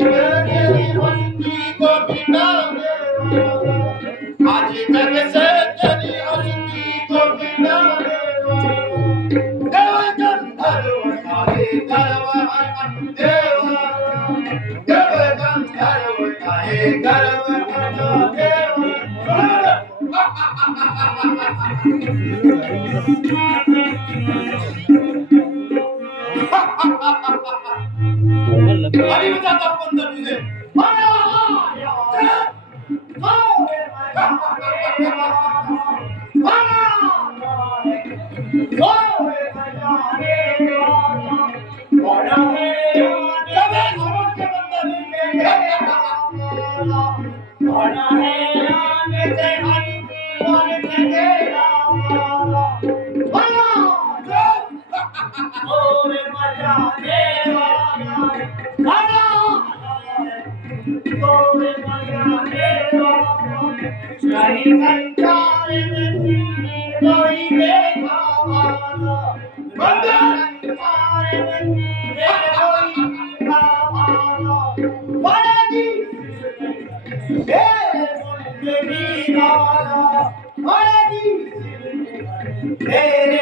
तेरी हस्ती को मिटाने वाला, आज जग से तेरी हस्ती को मिटाने वाला, देव गंधर्व काहे गर्व देवा, देव गंधर्व काहे गर्व देवा। आणि मग आता पंत तुझे तेरे